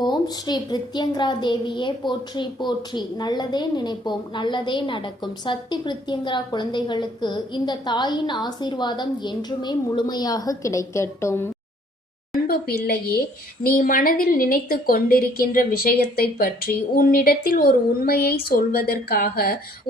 ஓம் ஸ்ரீ பிரித்யங்கரா தேவியே போற்றி போற்றி. நல்லதே நினைப்போம், நல்லதே நடக்கும். சக்தி பிரித்யங்கரா குழந்தைகளுக்கு இந்த தாயின் ஆசீர்வாதம் என்றுமே முழுமையாக கிடைக்கட்டும். அன்பு பிள்ளையே, நீ மனதில் நினைத்து கொண்டிருக்கின்ற விஷயத்தை பற்றி உன்னிடத்தில் ஒரு உண்மையை சொல்வதற்காக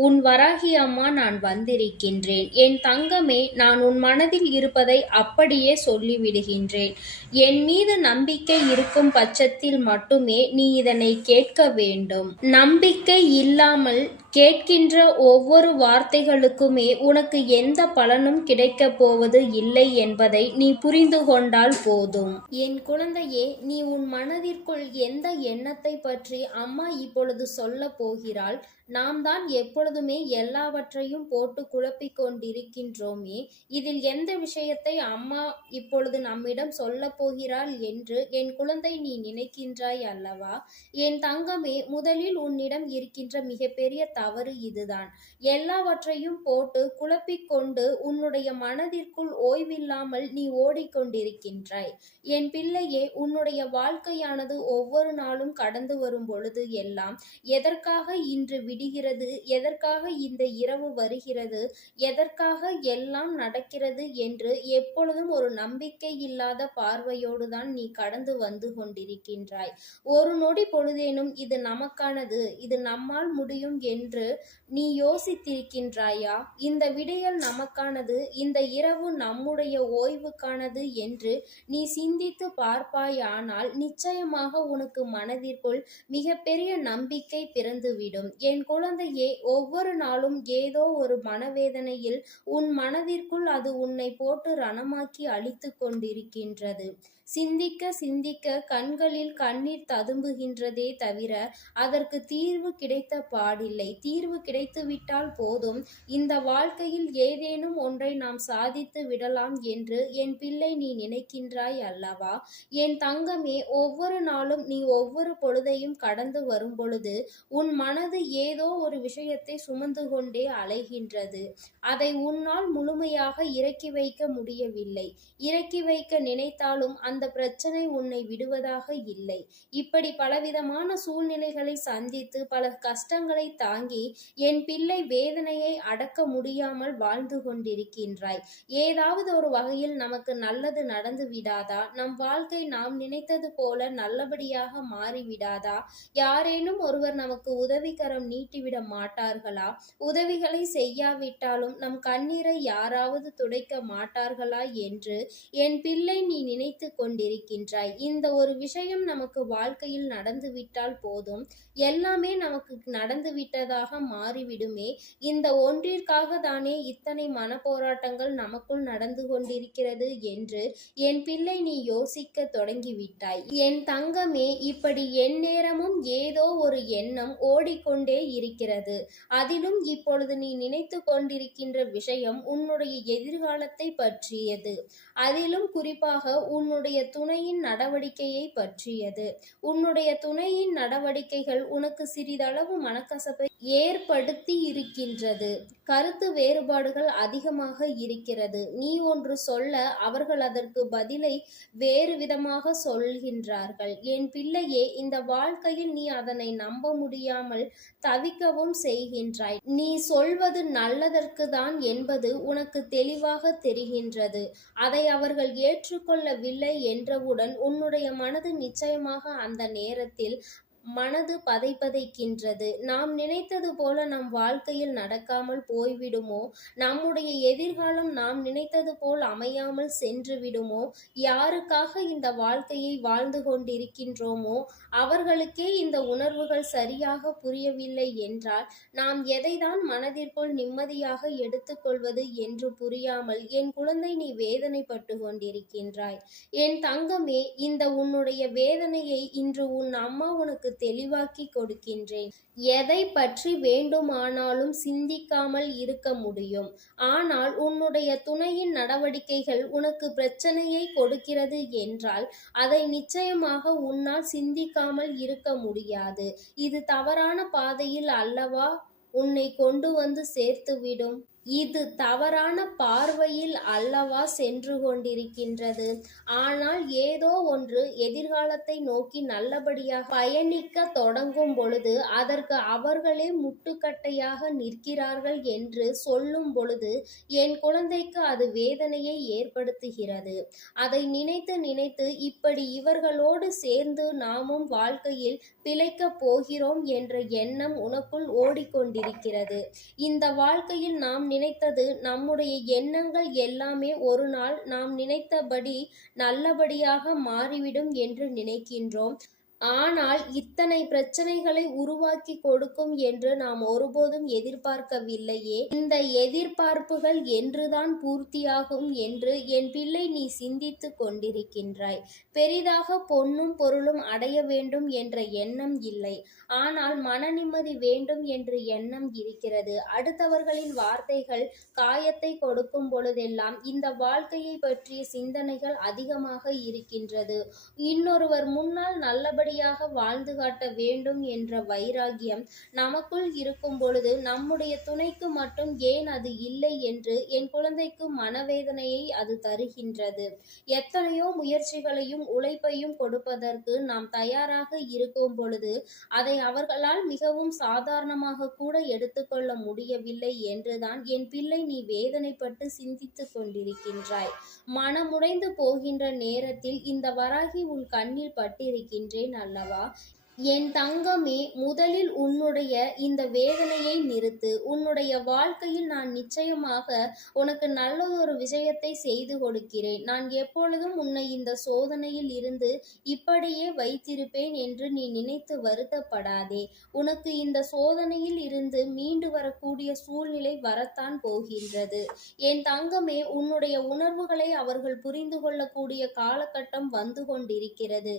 உன் வராகி அம்மா நான் வந்திருக்கின்றேன். என் தங்கமே, நான் உன் மனதில் இருப்பதை அப்படியே சொல்லிவிடுகின்றேன். என் மீது நம்பிக்கை இருக்கும் பட்சத்தில் மட்டுமே நீ இதனை கேட்க வேண்டும். நம்பிக்கை இல்லாமல் கேட்கின்ற ஒவ்வொரு வார்த்தைகளுக்குமே உனக்கு எந்த பலனும் கிடைக்கப் போவது இல்லை என்பதை நீ புரிந்து கொண்டால் போதும். என் குழந்தையே, நீ உன் மனதிற்குள் எந்த எண்ணத்தை பற்றி அம்மா இப்பொழுது சொல்ல போகிறாள்? நாம் தான் எப்பொழுதுமே எல்லாவற்றையும் போட்டு குழப்பிக் கொண்டிருக்கின்றோமே. இதில் எந்த விஷயத்தை அம்மா இப்பொழுது நம்மிடம் சொல்ல போகிறாள் என்று என் குழந்தை நீ நினைக்கின்றாய் அல்லவா? என் தங்கமே, முதலில் உன்னிடம் இருக்கின்ற மிகப்பெரிய தவறு இதுதான். எல்லாவற்றையும் போட்டு குழப்பிக் கொண்டு உன்னுடைய மனதிற்குள் ஓய்வில்லாமல் நீ ஓடிக்கொண்டிருக்கின்றாய். என் பிள்ளையே, உன்னுடைய வாழ்க்கையானது ஒவ்வொரு நாளும் கடந்து வரும் பொழுது எல்லாம் எதற்காக இன்று விடுகிறது, எதற்காக இந்த இரவு வருகிறது, எதற்காக எல்லாம் நடக்கிறது என்று எப்பொழுதும் ஒரு நம்பிக்கை இல்லாத பார்வையோடு தான் நீ கடந்து வந்து கொண்டிருக்கின்றாய். ஒரு நொடி பொழுதேனும் இது நமக்கானது, இது நம்மால் முடியும் என்று நீ யோசித்திருக்கின்றாயா? இந்த விடியல் நமக்கானது, இந்த இரவு நம்முடைய ஓய்வுக்கானது என்று நீ சிந்தித்து பார்ப்பாயானால் நிச்சயமாக உனக்கு மனதிற்குள் மிகப்பெரிய நம்பிக்கை பிறந்துவிடும். என் குழந்தையே, ஒவ்வொரு நாளும் ஏதோ ஒரு மனவேதனையில் உன் மனதிற்குள் அது உன்னை போட்டு ரணமாக்கி அழித்து கொண்டிருக்கின்றது. சிந்திக்க சிந்திக்க கண்களில் கண்ணீர் ததும்புகின்றதே தவிர அதற்கு தீர்வு கிடைத்த பாடில்லை. தீர்வு கிடைத்துவிட்டால் போதும், இந்த வாழ்க்கையில் ஏதேனும் ஒன்றை நாம் சாதித்து விடலாம் என்று என் பிள்ளை நீ நினைக்கின்றாய் அல்லவா? என் தங்கமே, ஒவ்வொரு நாளும் நீ ஒவ்வொரு பொழுதையும் கடந்து வரும் பொழுது உன் மனது ஏதோ ஒரு விஷயத்தை சுமந்து கொண்டே அலைகின்றது. அதை உன்னால் முழுமையாக இறக்கி வைக்க முடியவில்லை. இறக்கி வைக்க நினைத்தாலும் அந்த பிரச்சனை உன்னை விடுவதாக இல்லை. இப்படி பலவிதமான சூழ்நிலைகளை சந்தித்து பல கஷ்டங்களை தாங்கி என் பிள்ளை வேதனையை அடக்க முடியாமல் வாழ்ந்து கொண்டிருக்கின்றாய். ஏதாவது ஒரு வகையில் நமக்கு நல்லது நடந்து விடாதா? நம் வாழ்க்கை நாம் நினைத்தது போல நல்லபடியாக மாறிவிடாதா? யாரேனும் ஒருவர் நமக்கு உதவிகரம் நீட்டிவிட மாட்டார்களா? உதவிகளை செய்யாவிட்டாலும் நம் கண்ணீரை யாராவது துடைக்க மாட்டார்களா என்று என் பிள்ளை நீ நினைத்து கொண்டிருக்கின்றாய். இந்த ஒரு விஷயம் நமக்கு வாழ்க்கையில் நடந்துவிட்டால் போதும், எல்லாமே நமக்கு நடந்துவிட்டதாக மாறிவிடுமே. இந்த ஒன்றிற்காக தானே இத்தனை மனப்போராட்டங்கள் நமக்குள் நடந்து கொண்டிருக்கிறது என்று என் பிள்ளை நீ யோசிக்க தொடங்கிவிட்டாய். என் தங்கமே, இப்படி எந்நேரமும் ஏதோ ஒரு எண்ணம் ஓடிக்கொண்டே இருக்கிறது. அதிலும் இப்பொழுது நீ நினைத்து கொண்டிருக்கின்ற விஷயம் உன்னுடைய எதிர்காலத்தை பற்றியது. அதிலும் குறிப்பாக உன்னுடைய துணையின் நடவடிக்கையை பற்றியது. உன்னுடைய துணையின் நடவடிக்கைகள் உனக்கு சிறிதளவு மனக்கசப்பை ஏற்படுத்தி இருக்கின்றது. கருத்து வேறுபாடுகள் அதிகமாக இருக்கிறது. நீ ஒன்று சொல்ல அவர்கள் அதற்கு பதிலை வேறு விதமாக சொல்கின்றார்கள். என் பிள்ளையே, இந்த வாழ்க்கையில் நீ அதனை நம்ப முடியாமல் தவிக்கவும் செய்கின்றாய். நீ சொல்வது நல்லதற்கு தான் என்பது உனக்கு தெளிவாக தெரிகின்றது. அதை அவர்கள் ஏற்றுக்கொள்ளவில்லை என்றவுடன் உன்னுடைய மனது நிச்சயமாக அந்த நேரத்தில் மனது பதைக்கின்றது. நாம் நினைத்தது போல நம் வாழ்க்கையில் நடக்காமல் போய்விடுமோ? நம்முடைய எதிர்காலம் நாம் நினைத்தது போல் அமையாமல் சென்று விடுமோ? யாருக்காக இந்த வாழ்க்கையை வாழ்ந்து கொண்டிருக்கின்றோமோ அவர்களுக்கே இந்த உணர்வுகள் சரியாக புரியவில்லை என்றால் நாம் எதைதான் மனதிற்குள் நிம்மதியாக எடுத்துக்கொள்வது என்று புரியாமல் என் குழந்தை நீ வேதனைப்பட்டு கொண்டிருக்கின்றாய். என் தங்கமே, இந்த உன்னுடைய வேதனையை இன்று உன் அம்மா உனக்கு தெளிவாக்கி கொடுக்கின்றேன். எதை பற்றி வேண்டுமானாலும் சிந்திக்காமல் இருக்க முடியும். ஆனால் உன்னுடைய துணையின் நடவடிக்கைகள் உனக்கு பிரச்சனையை கொடுக்கிறது என்றால் அதை நிச்சயமாக உன்னால் சிந்திக்காமல் இருக்க முடியாது. இது தவறான பாதையில் அல்லவா உன்னை கொண்டு வந்து சேர்த்துவிடும். இது தவறான பார்வையில் அல்லவா சென்று கொண்டிருக்கின்றது. ஆனால் ஏதோ ஒன்று எதிர்காலத்தை நோக்கி நல்லபடியாக பயணிக்க தொடங்கும் பொழுது அதற்கு அவர்களே முட்டுக்கட்டையாக நிற்கிறார்கள் என்று சொல்லும் பொழுது என் குழந்தைக்கு அது வேதனையை ஏற்படுத்துகிறது. அதை நினைத்து நினைத்து இப்படி இவர்களோடு சேர்ந்து நாமும் வாழ்க்கையில் பிழைக்கப் போகிறோம் என்ற எண்ணம் உனக்குள் ஓடிக்கொண்டிருக்கிறது. இந்த வாழ்க்கையில் நாம் நினைத்தது, நம்முடைய எண்ணங்கள் எல்லாமே ஒரு நாள் நாம் நினைத்தபடி நல்லபடியாக மாறிவிடும் என்று நினைக்கின்றோம். ஆனால் இத்தனை பிரச்சனைகளை உருவாக்கி கொடுக்கும் என்று நாம் ஒருபோதும் எதிர்பார்க்கவில்லையே. இந்த எதிர்பார்ப்புகள் என்றுதான் பூர்த்தியாகும் என்று என் பிள்ளை நீ சிந்தித்து கொண்டிருக்கின்றாய். பெரிதாக பொன்னும் பொருளும் அடைய வேண்டும் என்ற எண்ணம் இல்லை. ஆனால் மன நிம்மதி வேண்டும் என்ற எண்ணம் இருக்கிறது. அடுத்தவர்களின் வார்த்தைகள் காயத்தை கொடுக்கும் பொழுதெல்லாம் இந்த வாழ்க்கையை பற்றிய சிந்தனைகள் அதிகமாக இருக்கின்றது. இன்னொருவர் முன்னால் நல்லபடி வாழ்ந்து காட்ட வேண்டும் என்ற வைராகியம் நமக்குள் இருக்கும் பொழுது நம்முடைய துணைக்கு மட்டும் ஏன் அது இல்லை என்று என் குழந்தைக்கு மனவேதனையை அது தருகின்றது. எத்தனையோ முயற்சிகளையும் உழைப்பையும் கொடுப்பதற்கு நாம் தயாராக இருக்கும் பொழுது அதை அவர்களால் மிகவும் சாதாரணமாக கூட எடுத்துக்கொள்ள முடியவில்லை என்றுதான் என் பிள்ளை நீ வேதனைப்பட்டு சிந்தித்து கொண்டிருக்கின்றாய். மனமுடைந்து போகின்ற நேரத்தில் இந்த வராகி உன் கண்ணில் பட்டிருக்கின்றேன் அல்லவா? என் தங்கமே, முதலில் உன்னுடைய இந்த வேதனையை நிறுத்து. உன்னுடைய வாழ்க்கையில் நான் நிச்சயமாக உனக்கு நல்லதொரு விஷயத்தை செய்து கொடுக்கிறேன். நான் எப்பொழுதும் உன்னை இந்த சோதனையில் இருந்து இப்படியே வைத்திருப்பேன் என்று நீ நினைத்து வருத்தப்படாதே. உனக்கு இந்த சோதனையில் இருந்து மீண்டு வரக்கூடிய சூழ்நிலை வரத்தான் போகின்றது. என் தங்கமே, உன்னுடைய உணர்வுகளை அவர்கள் புரிந்து கொள்ளக்கூடிய காலகட்டம் வந்து கொண்டிருக்கிறது.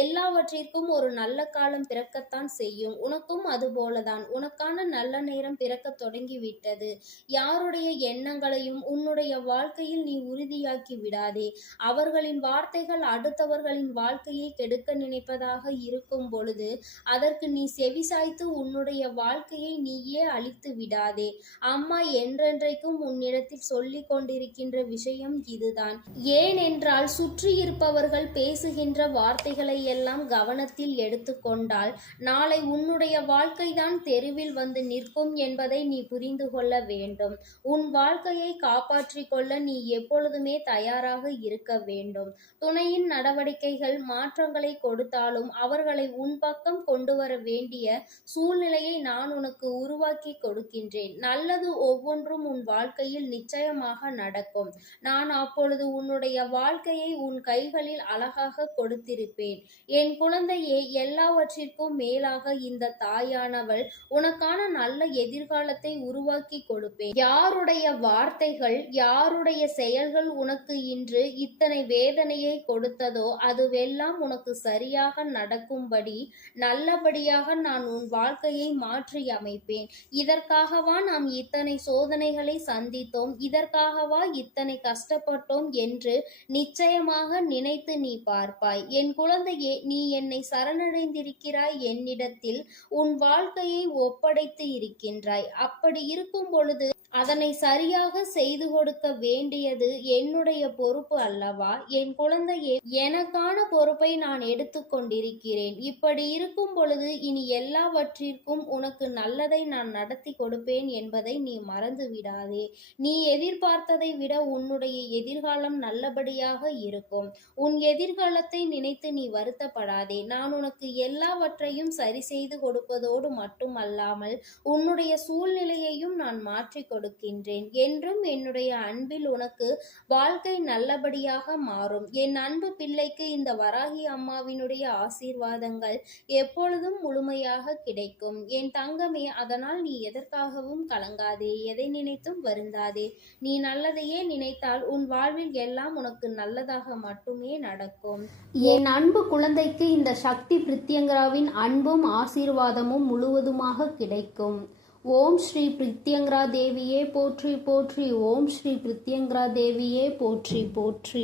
எல்லாவற்றிற்கும் ஒரு நல்ல காலம் பிறக்கத்தான் செய்யும். உனக்கும் அதுபோலதான். உனக்கான நல்ல நேரம் பிறக்க தொடங்கிவிட்டது. யாருடைய எண்ணங்களையும் உன்னுடைய வாழ்க்கையில் நீ உறுதியாக்கி விடாதே. அவர்களின் வார்த்தைகள் அடுத்தவர்களின் வாழ்க்கையை கெடுக்க நினைப்பதாக இருக்கும் பொழுது அதற்கு நீ செவிசாய்த்து உன்னுடைய வாழ்க்கையை நீயே அழித்து விடாதே. அம்மா என்றென்றைக்கும் உன்னிடத்தில் சொல்லிக் கொண்டிருக்கின்ற விஷயம் இதுதான். ஏனென்றால் சுற்றி இருப்பவர்கள் பேசுகின்ற வார்த்தைகளை எல்லாம் கவனத்தில் எடுத்து கொண்டால் நாளை உன்னுடைய வாழ்க்கைதான் தெருவில் வந்து நிற்கும் என்பதை நீ புரிந்து கொள்ள வேண்டும். உன் வாழ்க்கையை காப்பாற்றிக் கொள்ள நீ எப்பொழுதுமே தயாராக இருக்க வேண்டும். துணையின் நடவடிக்கைகள் மாற்றங்களை கொடுத்தாலும் அவர்களை உன் பக்கம் கொண்டு வர வேண்டிய சூழ்நிலையை நான் உனக்கு உருவாக்கி கொடுக்கின்றேன். நல்லது ஒவ்வொன்றும் உன் வாழ்க்கையில் நிச்சயமாக நடக்கும். நான் அப்பொழுது உன்னுடைய வாழ்க்கையை உன் கைகளில் அழகாக கொடுத்திருப்பேன். என் குழந்தையே, எல்லாவற்றிற்கும் மேலாக இந்த தாயானவள் உனக்கான நல்ல எதிர்காலத்தை உருவாக்கி கொடுப்பேன். யாருடைய வார்த்தைகள், யாருடைய செயல்கள் உனக்கு இன்று இத்தனை வேதனையை கொடுத்ததோ அதுவெல்லாம் உனக்கு சரியாக நடக்கும்படி நல்லபடியாக நான் உன் வாழ்க்கையை மாற்றி அமைப்பேன். இதற்காகவா நாம் இத்தனை சோதனைகளை சந்தித்தோம், இதற்காகவா இத்தனை கஷ்டப்பட்டோம் என்று நிச்சயமாக நினைத்து நீ பார்ப்பாய். என் குழந்தையே, நீ என்னை சரணடைந்திருக்கிறாய். என்னிடத்தில் உன் வாழ்க்கையை ஒப்படைத்து இருக்கின்றாய். அப்படி இருக்கும் பொழுது அதனை சரியாக செய்து கொடுக்க வேண்டியது என்னுடைய பொறுப்பு அல்லவா? என் குழந்தையே, எனக்கான பொறுப்பை நான் எடுத்துக்கொண்டிருக்கிறேன். இப்படி இருக்கும் பொழுது இனி எல்லாவற்றிற்கும் உனக்கு நல்லதை நான் நடத்தி கொடுப்பேன் என்பதை நீ மறந்து விடாதே. நீ எதிர்பார்த்ததை விட உன்னுடைய எதிர்காலம் நல்லபடியாக இருக்கும். உன் எதிர்காலத்தை நினைத்து நீ வருத்தப்படாதே. நான் உனக்கு எல்லாவற்றையும் சரி செய்து கொடுப்பதோடு மட்டுமல்லாமல் உன்னுடைய சூழ்நிலையையும் நான் மாற்றி கொடுக்கின்றேன். என்றும் என்னுடைய அன்பில் உனக்கு வாழ்க்கை நல்லபடியாக மாறும். என் அன்பு பிள்ளைக்கு இந்த வராகி அம்மாவினுடைய ஆசீர்வாதங்கள் எப்பொழுதும் முழுமையாக கிடைக்கும். என் தங்கமே, அதனால் நீ எதற்காகவும் கலங்காதே, எதை நினைத்தும் வருந்தாதே. நீ நல்லதையே நினைத்தால் உன் வாழ்வில் எல்லாம் உனக்கு நல்லதாக மட்டுமே நடக்கும். என் அன்பு குழந்தைக்கு இந்த சக்தி பிரித்யங்கராவின் அன்பும் ஆசீர்வாதமும் முழுவதுமாக கிடைக்கும். ஓம் ஸ்ரீ பிரித்யங்கரா தேவியே போற்றி போற்றி. ஓம் ஸ்ரீ பிரித்யங்கரா தேவியே போற்றி போற்றி.